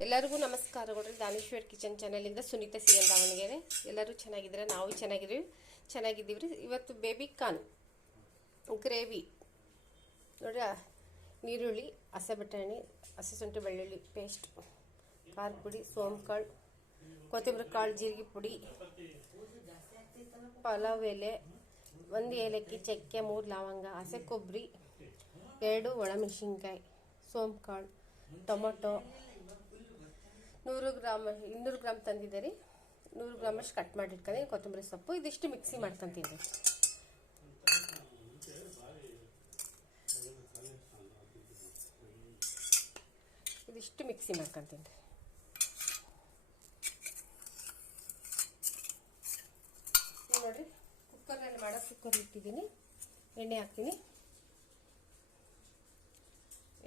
ಎಲ್ಲರಿಗೂ ನಮಸ್ಕಾರಗಳು ದಾನೇಶ್ವರ್ ಕಿಚನ್ ಚಾನಲಿಂದ ಸುನೀತಾ ಸಿ ಎಲ್ ದಾವಣಗೆರೆ. ಎಲ್ಲರೂ ಚೆನ್ನಾಗಿದ್ರೆ ನಾವು ಚೆನ್ನಾಗಿದ್ದೀವಿ. ಚೆನ್ನಾಗಿದ್ದೀವಿ ರೀ ಇವತ್ತು ಬೇಬಿ ಕಾನ್ ಗ್ರೇವಿ. ನೋಡ್ರ ನೀರುಳ್ಳಿ ಹಸೆ ಬಟಾಣಿ, ಹಸಿ ಶುಂಠಿ ಬೆಳ್ಳುಳ್ಳಿ ಪೇಸ್ಟ್ ಖಾರ ಪುಡಿ, ಸೋಂಪು ಕಾಳು, ಕೊತ್ತಂಬರಿ ಕಾಳು, ಜೀರಿಗೆ ಪುಡಿ, ಪಲಾವ್ ಎಲೆ, ಒಂದು ಏಲಕ್ಕಿ, ಚಕ್ಕೆ, ಮೂರು ಲವಂಗ, ಹಸೆ ಕೊಬ್ಬರಿ, ಎರಡು ಒಣಮೆಣಸಿನ್ಕಾಯಿ ಸೋಂಪು ಕಾಳು, ಟೊಮೊಟೊ ನೂರು ಗ್ರಾಮ್, ಇನ್ನೂರು ಗ್ರಾಮ್ ತಂದಿದ್ದೆ ರೀ ನೂರು ಗ್ರಾಮಷ್ಟು ಕಟ್ ಮಾಡಿ ಇಟ್ಕೊಂಡು ಕೊತ್ತಂಬರಿ ಸೊಪ್ಪು. ಇದಿಷ್ಟು ಮಿಕ್ಸಿ ಮಾಡ್ಕೊತೀನಿ ಇದಿಷ್ಟು ಮಿಕ್ಸಿ ಮಾಡ್ಕೊತೀನಿ ನೋಡ್ರಿ ಕುಕ್ಕರ್ನಲ್ಲಿ ಮಾಡೋ ಕುಕ್ಕರ್ ಇಟ್ಟಿದ್ದೀನಿ. ಎಣ್ಣೆ ಹಾಕ್ತೀನಿ.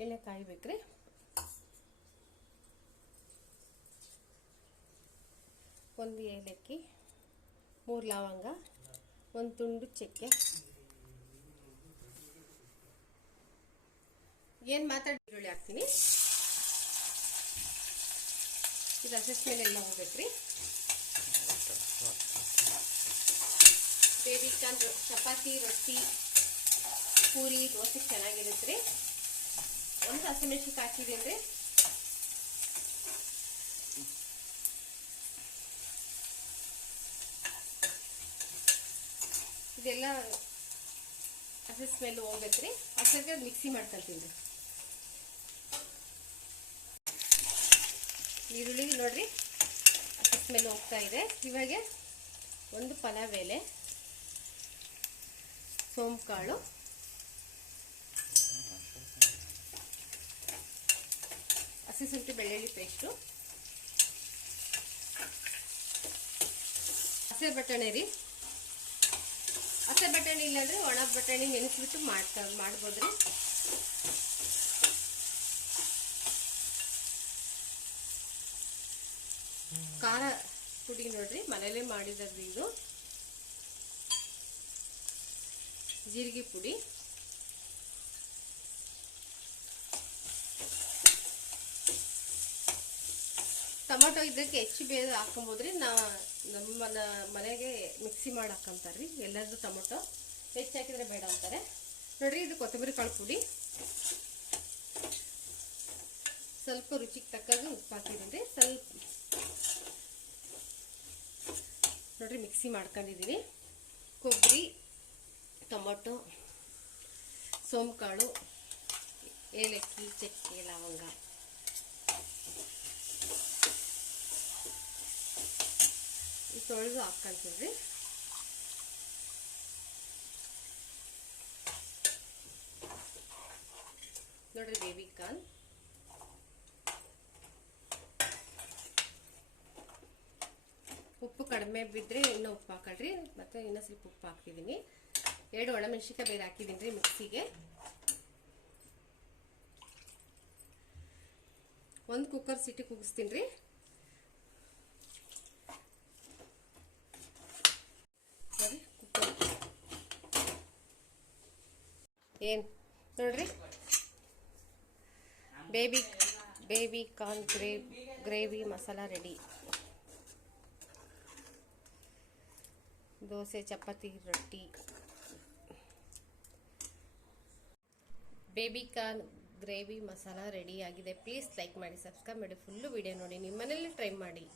ಎಣ್ಣೆ ಕಾಯ್ಬೇಕ್ರಿ. ಒಂದು ಏಲಕ್ಕಿ, ಮೂರು ಲವಂಗ, ಒಂದು ತುಂಡು ಚಕ್ಕೆ. ಏನು ಮಾತಾಡಿ ಈರುಳ್ಳಿ ಹಾಕ್ತೀನಿ? ಇದು ಹಸಿಸ್ ಮೇಲೆ ಎಲ್ಲ ಹೋಗ್ಬೇಕ್ರಿ. ಬೇಬಿ ಚಪಾತಿ, ರೊಟ್ಟಿ, ಪೂರಿ, ದೋಸೆ ಚೆನ್ನಾಗಿರುತ್ತೆ ರೀ. ಒಂದು ಹಸಿಮೆಣ್ಸಿಗೆ ಹಾಕಿದ್ದೀನಿ ರೀ ಇದೆಲ್ಲ ಹಸಿ ಸ್ಮೆಲ್ ಹೋಗ್ಬೇಕ್ರಿ ಅಷ್ಟಕ್ಕೆ ಮಿಕ್ಸಿ ಮಾಡ್ಕೊಳ್ತೀನಿ ರೀ. ಈರುಳ್ಳಿ ನೋಡ್ರಿ, ಹಸಿ ಸ್ಮೆಲ್ ಹೋಗ್ತಾ ಇದೆ. ಇವಾಗ ಒಂದು ಪಲಾವ್ ಎಲೆ ಸೋಂಪು ಕಾಳು ಹಸಿ ಶುಂಠಿ ಬೆಳ್ಳುಳ್ಳಿ ಪೇಸ್ಟು ಹಸಿ ಬಟಾಣಿ ರೀ. ಹಸಿ ಬಟಾಣಿ ಇಲ್ಲಾಂದ್ರೆ ಒಣ ಬಟಾಣಿ ನೆನೆಸ್ಬಿಟ್ಟು ಮಾಡ್ತಾ ಮಾಡ್ಬೋದು ರೀ ಖಾರ ಪುಡಿ ನೋಡ್ರಿ, ಮನೇಲೆ ಮಾಡಿದ್ರಿ ಇದು. ಜೀರಿಗೆ ಪುಡಿ. ಟೊಮೊಟೊ ಇದಕ್ಕೆ ಹೆಚ್ಚು ಬೇರೆ ಹಾಕೊಬೋದ್ರಿ ನಾ ನಮ್ಮ ಮನೆಗೆ ಮಿಕ್ಸಿ ಮಾಡಿ ರೀ ಎಲ್ಲರದು ಟೊಮೊಟೊ. ಹೆಚ್ಚು ಬೇಡ ಅಂತಾರೆ. ನೋಡಿರಿ, ಇದು ಕೊತ್ತಂಬರಿ ಕಾಳು ಪುಡಿ. ಸ್ವಲ್ಪ ರುಚಿಗೆ ತಕ್ಕಾಗಿ ಉಪ್ಪು ಹಾಕಿದ್ದೀನಿ. ಸ್ವಲ್ಪ ನೋಡಿರಿ, ಮಿಕ್ಸಿ ಮಾಡ್ಕೊಂಡಿದ್ದೀನಿ. ಕೊಬ್ಬರಿ, ಟೊಮೊಟೊ ಸೋಮ್ ಕಾಳು ಏಲಕ್ಕಿ, ಚಕ್ಕೆ, ಲವಂಗ. ತೊಳೆದು ಹಾಕ್ಕೊಂತೀವಿ ನೋಡ್ರಿ ಬೇಬಿ ಕಾನ್ ಉಪ್ಪು ಕಡಿಮೆ ಬಿದ್ದರೆ ಇನ್ನೂ ಉಪ್ಪು ಹಾಕೊಳ್ರಿ. ಮತ್ತು ಇನ್ನೂ ಸ್ವಲ್ಪ ಉಪ್ಪು ಹಾಕ್ತಿದ್ದೀನಿ. ಎರಡು ಒಣಮೆಣ್ಸಿಕಾಯಿ ಬೇರೆ ಹಾಕಿದ್ದೀನಿ ರೀ ಮಿಕ್ಸಿಗೆ. ಒಂದು ಕುಕ್ಕರ್ ಸಿಟಿ ಕುಗಿಸ್ತೀನಿ ರೀ ನೋಡಿ ಕುಕ್ಕರ್ ಏನು? ನೋಡ್ರಿ. Baby baby corn gravy, gravy masala ready. Dosa, chapati, roti. Baby corn gravy masala ready ಆಗಿದೆ. ಪ್ಲೀಸ್ ಲೈಕ್ ಮಾಡಿ, ಸಬ್ಸ್ಕ್ರೈಬ್ ಮಾಡಿ. ಫುಲ್ಲು ವಿಡಿಯೋ ನೋಡಿ. ನಿಮ್ಮ ಮನೇಲಿ ಟ್ರೈ ಮಾಡಿ.